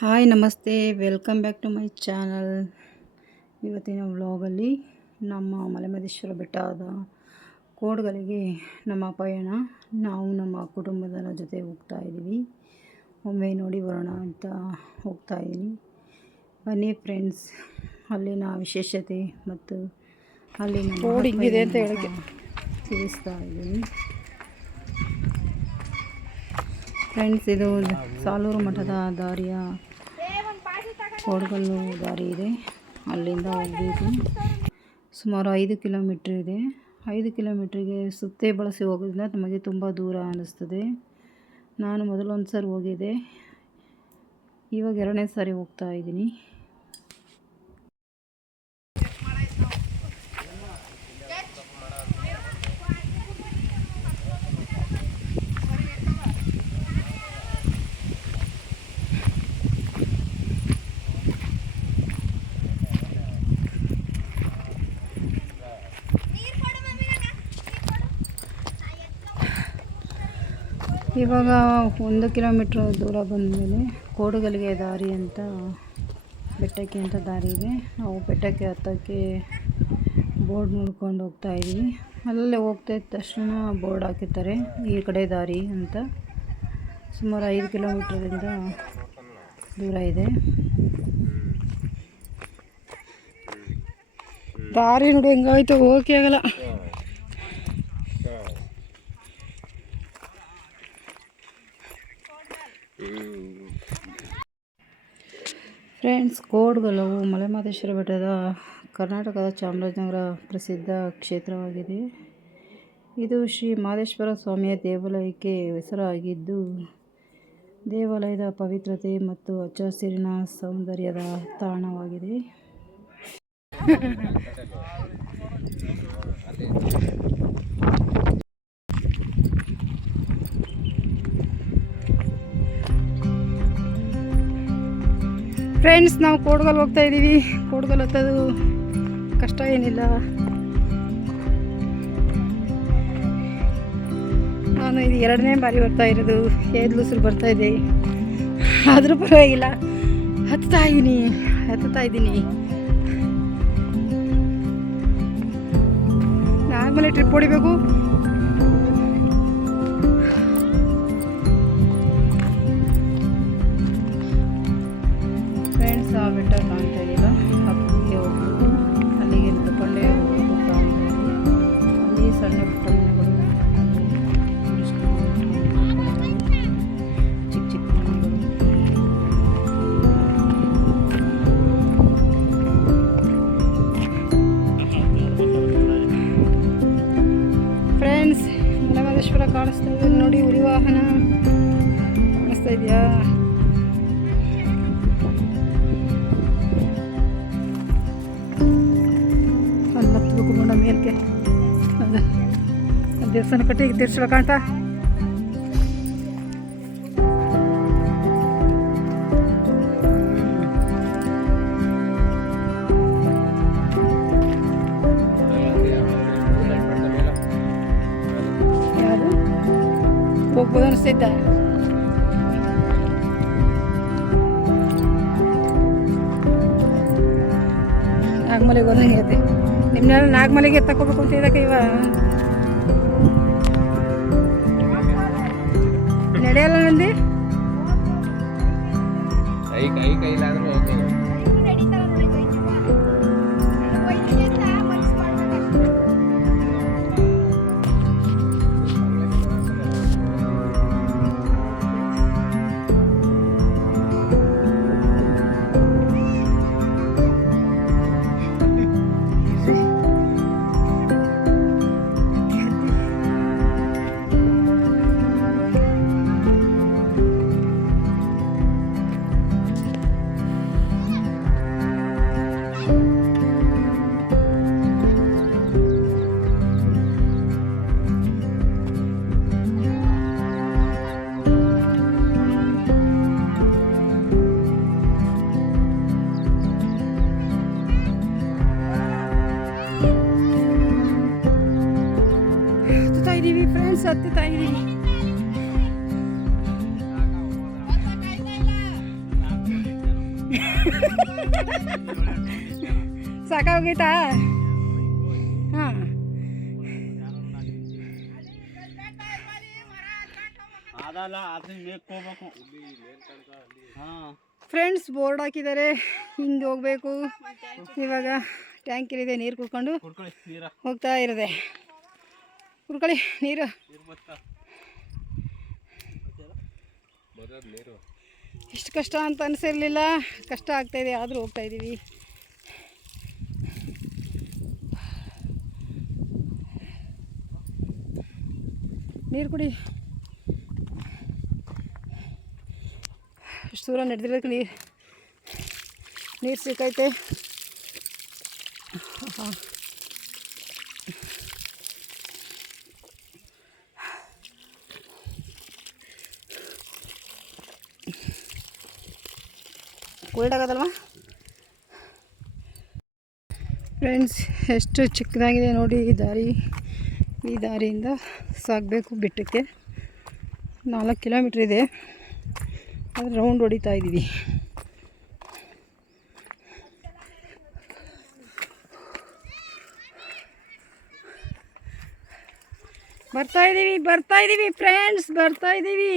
Hi ನಮಸ್ತೆ. Welcome back to my channel. ಇವತ್ತಿನ ವ್ಲಾಗಲ್ಲಿ ನಮ್ಮ ಮಲೆಮಹದೇಶ್ವರ ಬೆಟ್ಟದ ಕೋಡ್ಗಳಿಗೆ ನಮ್ಮ ಪಯಣ ನಾವು ನಮ್ಮ ಕುಟುಂಬದವರ ಜೊತೆ ಹೋಗ್ತಾ ಇದ್ದೀವಿ. ಒಮ್ಮೆ ನೋಡಿ ಬರೋಣ ಅಂತ ಹೋಗ್ತಾ ಇದ್ದೀನಿ. ಬನ್ನಿ ಫ್ರೆಂಡ್ಸ್ ಅಲ್ಲಿನ ವಿಶೇಷತೆ ಮತ್ತು ಅಲ್ಲಿನ ತಿಳಿಸ್ತಾ ಇದ್ದೀನಿ. ಫ್ರೆಂಡ್ಸ್, ಇದು ಸಾಲೂರು ಮಠದ ದಾರಿಯ ಕೋಡ್ಗಲ್ಲು ದಾರಿ ಇದೆ. ಅಲ್ಲಿಂದ ಹೋಗಬೇಕು. ಸುಮಾರು ಐದು ಕಿಲೋಮೀಟ್ರ್ ಇದೆ. ಐದು ಕಿಲೋಮೀಟ್ರಿಗೆ ಸುತ್ತೇ ಬಳಸಿ ಹೋಗೋದ್ರಿಂದ ನಮಗೆ ತುಂಬ ದೂರ ಅನ್ನಿಸ್ತದೆ ನಾನು ಮೊದಲೊಂದು ಸಾರಿ ಹೋಗಿದ್ದೆ. ಇವಾಗ ಎರಡನೇ ಸಾರಿ ಹೋಗ್ತಾ ಇದ್ದೀನಿ. ಇವಾಗ ಒಂದು ಕಿಲೋಮೀಟ್ರ್ ದೂರ ಬಂದಮೇಲೆ ಕೋಡುಗಲ್ಲಿಗೆ ದಾರಿ ಅಂತ, ಬೆಟ್ಟಕ್ಕೆ ಅಂತ ದಾರಿ ಇದೆ. ನಾವು ಬೆಟ್ಟಕ್ಕೆ ಹತ್ತೋಕ್ಕೆ ಬೋರ್ಡ್ ನೋಡ್ಕೊಂಡು ಹೋಗ್ತಾ ಇದ್ದೀವಿ. ಅಲ್ಲೇ ಹೋಗ್ತಾ ಇದ್ದ ತಕ್ಷಣ ಬೋರ್ಡ್ ಹಾಕಿರ್ತಾರೆ, ಈ ಕಡೆ ದಾರಿ ಅಂತ. ಸುಮಾರು ಐದು ಕಿಲೋಮೀಟ್ರಿಂದ ದೂರ ಇದೆ. ದಾರಿ ನೋಡು ಹೆಂಗಾಯ್ತು, ಹೋಗಕ್ಕೆ ಆಗಲ್ಲ ಫ್ರೆಂಡ್ಸ್ ಕೋಡ್ಗಲವು ಮಲೆಮಹದೇಶ್ವರ ಬೆಟ್ಟದ ಕರ್ನಾಟಕದ ಚಾಮರಾಜನಗರ ಪ್ರಸಿದ್ಧ ಕ್ಷೇತ್ರವಾಗಿದೆ. ಇದು ಶ್ರೀ ಮಹದೇಶ್ವರ ಸ್ವಾಮಿಯ ದೇವಾಲಯಕ್ಕೆ ಹೆಸರಾಗಿದ್ದು, ದೇವಾಲಯದ ಪವಿತ್ರತೆ ಮತ್ತು ಹಚ್ಚ ಹಸಿರಿನ ಸೌಂದರ್ಯದ ತಾಣವಾಗಿದೆ. ಫ್ರೆಂಡ್ಸ್ ನಾವು ಕೋಡ್ಗಲ್ ಹೋಗ್ತಾ ಇದ್ದೀವಿ ಕೋಡ್ಗಲ್ ಹತ್ತೋದು ಕಷ್ಟ ಏನಿಲ್ಲ. ನಾನು ಇದು ಎರಡನೇ ಬಾರಿ ಬರ್ತಾ ಇರೋದು. ಏದ್ಲು ಉಸಿರು ಬರ್ತಾ ಇದೆ. ಆದರೂ ಪರವಾಗಿಲ್ಲ. ಹತ್ತಾ ಇದ್ದೀನಿ ಹತ್ತುತ್ತಾ ಇದ್ದೀನಿ ನಾರ್ಮಲಿ ಟ್ರಿಪ್ ಹೊಡಿಬೇಕು. ಫ್ರೆಂಡ್ಸ್ ಆ ಬೆಟ್ಟ ಕಾಣ್ತಾ ಇದೆಯಲ್ಲ ಅಪ್ಪಿಗೆ ಹೋಗ್ಬೋದು ಅಲ್ಲಿಗೆ ನಡ್ಕೊಂಡೇ ಅಂದ್ವಿ. ಅಲ್ಲಿ ಸಣ್ಣ ಪುಟ್ಟ ಮನೆಗಳು ಚಿಕ್ಕ ಚಿಕ್ಕ ಫ್ರೆಂಡ್ಸ್ ಮಲೆಮಹದೇಶ್ವರ ಕಾಣಿಸ್ತಾ ಇದೆ. ನೋಡಿ ಉರಿ ವಾಹನ ಕಾಣಿಸ್ತಾ ಇದೆಯಾ? ಆ ದೇವಸ್ಥಾನ ಕಟ್ಟಿ ತೀರ್ಸ್ಬೇಕಂತ ಹೋಗ್ಬೋದು ಅನಿಸ್ತೈತೆ ನಾಗಮಲೆಗೆ ಹೋದಂಗೆ ಐತೆ ನಿಮ್ಮನ್ನೆಲ್ಲ ನಾಗಮಲೆಗೆ ತಗೋಬೇಕು ಅಂತ ಇದಕ್ಕೆ ಇವ ನಡೆಯಲ್ಲ ನಂದಿ? ಕೈ ಕೈ ಕೈಲಾದ್ರೆ ಸಾಕಾಗೋಗೈತಾ? ಹಾಂ. ಅದಲ್ಲ ಅದನ್ನ ಮೇಕ್ ಹೋಗ್ಬೇಕು. ಹಾಂ. ಫ್ರೆಂಡ್ಸ್ ಬೋರ್ಡ್ ಹಾಕಿದ್ದಾರೆ ಹಿಂಗೆ ಹೋಗಬೇಕು. ಇವಾಗ ಟ್ಯಾಂಕಲ್ಲಿದೆ ನೀರು ಕುಡ್ಕೊಂಡು ಹೋಗ್ತಾ ಇರದೆ. ಕುಡ್ಕೊಳ್ಳಿ ನೀರು. ಇಷ್ಟು ಕಷ್ಟ ಅಂತ ಅನಿಸಿರ್ಲಿಲ್ಲ. ಕಷ್ಟ ಆಗ್ತಾಯಿದೆ ಆದರೂ ಹೋಗ್ತಾ ಇದ್ದೀವಿ ನೀರು ಕುಡಿ. ಇಷ್ಟು ದೂರ ನಡೆದಿರೋದಕ್ಕೆ ನೀರು ನೀರು ಸಿಕ್ಕೈತೆ. ಕೋಲ್ಡ್ ಫ್ರೆಂಡ್ಸ್ ಎಷ್ಟು ಚಿಕ್ಕದಾಗಿದೆ ನೋಡಿ ಈ ದಾರಿ. ಈ ದಾರಿಯಿಂದ ಸಾಗಬೇಕು ಬೆಟ್ಟಕ್ಕೆ. ನಾಲ್ಕು ಕಿಲೋಮೀಟ್ರ್ ಇದೆ. ಅದು ರೌಂಡ್ ಹೊಡಿತಾ ಇದ್ದೀವಿ ಬರ್ತಾ ಇದ್ದೀವಿ ಬರ್ತಾ ಇದ್ದೀವಿ ಫ್ರೆಂಡ್ಸ್ ಬರ್ತಾ ಇದ್ದೀವಿ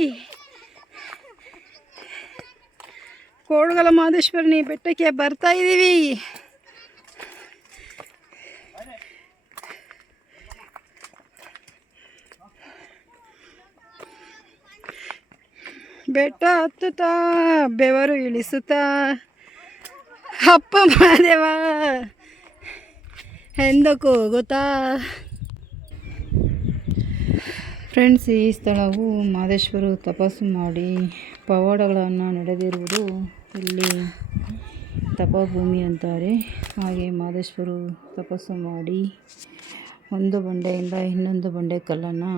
ಕೋಡುಗಲ ಮಾದೇಶ್ವರನಿ ಬೆಟ್ಟಕ್ಕೆ ಬರ್ತಾ ಇದ್ದೀವಿ ಬೆಟ್ಟ ಹತ್ತುತ್ತಾ, ಬೆವರು ಇಳಿಸುತ್ತಾ. ಅಪ್ಪ ಮಾದೇವ ಎಂದು ಹೋಗುತ್ತಾ? ಫ್ರೆಂಡ್ಸ್, ಈ ಸ್ಥಳವು ಮಾದೇಶ್ವರು ತಪಸ್ಸು ಮಾಡಿ ಪವಾಡಗಳನ್ನು ನಡೆದಿರುವುದು ಇಲ್ಲಿ ತಪೋಭೂಮಿ ಅಂತಾರೆ. ಹಾಗೆ ಮಾದೇಶ್ವರು ತಪಸ್ಸು ಮಾಡಿ ಒಂದು ಬಂಡೆಯಿಂದ ಇನ್ನೊಂದು ಬಂಡೆ ಕಲ್ಲನ್ನು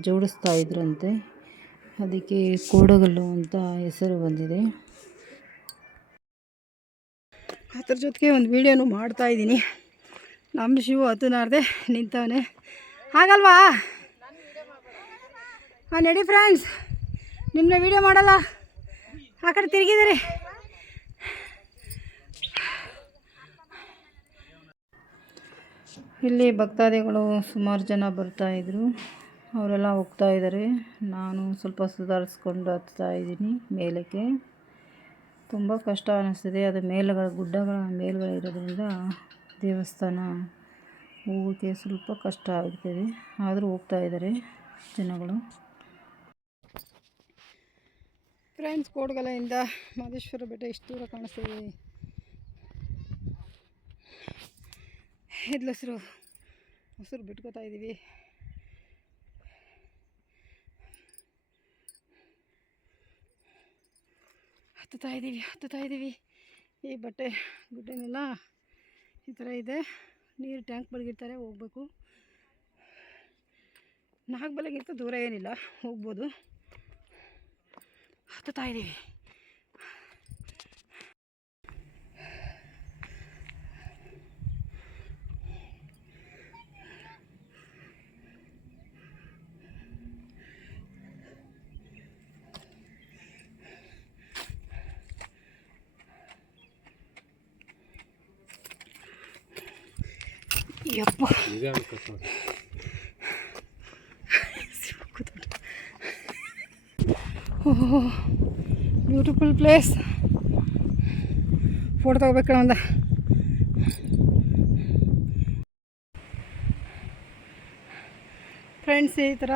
ಜೋಡಿಸ್ತಾ ಇದ್ರಂತೆ. ಅದಕ್ಕೆ ಕೋಡಗಲ್ಲು ಅಂತ ಹೆಸರು ಬಂದಿದೆ. ಅದ್ರ ಜೊತೆಗೆ ಒಂದು ವೀಡಿಯೋನು ಮಾಡ್ತಾ ಇದ್ದೀನಿ. ನಮ್ಮ ಶಿವು ಹತ್ತನಾರ್ದೆ ನಿಂತವನೆ. ಹಾಗಲ್ವಾ? ಹಾಂ, ನಡಿ ಫ್ರೆಂಡ್ಸ್ ನಿಮ್ಮನ್ನ ವೀಡಿಯೋ ಮಾಡಲ್ಲ. ಆ ಕಡೆ ತಿರುಗಿದಿರಿ ಇಲ್ಲಿ ಭಕ್ತಾದಿಗಳು ಸುಮಾರು ಜನ ಬರ್ತಾ ಇದ್ರು. ಅವರೆಲ್ಲ ಹೋಗ್ತಾ ಇದ್ದಾರೆ ನಾನು ಸ್ವಲ್ಪ ಸುಧಾರಿಸ್ಕೊಂಡು ಹತ್ತಾ ಇದ್ದೀನಿ ಮೇಲಕ್ಕೆ. ತುಂಬ ಕಷ್ಟ ಅನ್ನಿಸ್ತಿದೆ ಅದು ಮೇಲುಗಳ ಗುಡ್ಡಗಳ ಮೇಲುಗಳಿರೋದ್ರಿಂದ ದೇವಸ್ಥಾನ ಹೋಗೋಕ್ಕೆ ಸ್ವಲ್ಪ ಕಷ್ಟ ಆಗ್ತಿದೆ. ಆದರೂ ಹೋಗ್ತಾ ಇದ್ದಾರೆ ಜನಗಳು. ಫ್ರೆಂಡ್ಸ್ ಕೋಡ್ಗಲೆಯಿಂದ ಮಹದೇಶ್ವರ ಬೆಟ್ಟ ಇಷ್ಟು ದೂರ ಕಾಣಿಸ್ತಿದೆ. ಇದ್ಲ ಹಸಿರು. ಹಸಿರು ಬಿಟ್ಕೋತಾ ಇದ್ದೀವಿ ಹತ್ತುತ್ತಾ ಇದ್ದೀವಿ ಹತ್ತುತ್ತಾ ಇದ್ದೀವಿ ಈ ಬಟ್ಟೆ ಗುಡ್ಡೆನೆಲ್ಲ ಈ ಥರ ಇದೆ. ನೀರು ಟ್ಯಾಂಕ್ ಬಳಗಿರ್ತಾರೆ, ಹೋಗ್ಬೇಕು. ನಾಲ್ಕು ಬಲಗಿಂತ ದೂರ ಏನಿಲ್ಲ, ಹೋಗ್ಬೋದು. ಹತ್ತುತ್ತಾ ಇದ್ದೀವಿ ಯಪ್ಪ ಬ್ಯೂಟಿಫುಲ್ ಪ್ಲೇಸ್ ಫೋಟೋ ತಗೋಬೇಕು ಒಂದ ಫ್ರೆಂಡ್ಸ್ ಈ ಥರ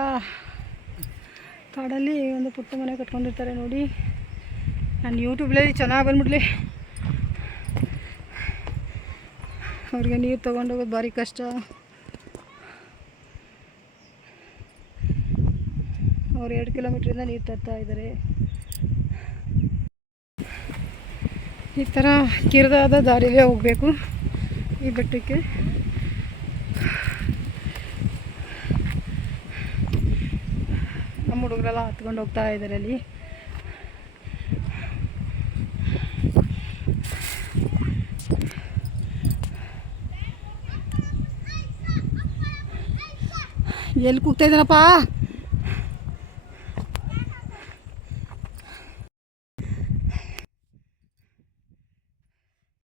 ಕಾಡಲ್ಲಿ ಒಂದು ಪುಟ್ಟ ಮನೆ ಕಟ್ಕೊಂಡಿರ್ತಾರೆ ನೋಡಿ. ನಾನು ಯೂಟ್ಯೂಬ್ನಲ್ಲಿ ಚೆನ್ನಾಗಿ ಬಂದ್ಬಿಡ್ಲಿ. ಅವ್ರಿಗೆ ನೀರು ತೊಗೊಂಡೋಗೋದು ಭಾರಿ ಕಷ್ಟ. ಅವ್ರು ಎರಡು ಕಿಲೋಮೀಟ್ರಿಂದ ನೀರು ತರ್ತಾ ಇದ್ದಾರೆ. ಈ ಥರ ಕಿರಿದಾದ ದಾರಿಲೇ ಹೋಗಬೇಕು ಈ ಬೆಟ್ಟಕ್ಕೆ. ನಮ್ಮ ಹುಡುಗರೆಲ್ಲ ಹತ್ಕೊಂಡು ಹೋಗ್ತಾ ಇದ್ದಾರೆ ಅಲ್ಲಿ. ಎಲ್ಲಿ ಕೂಗ್ತಾ ಇದ್ದಾನಪ್ಪ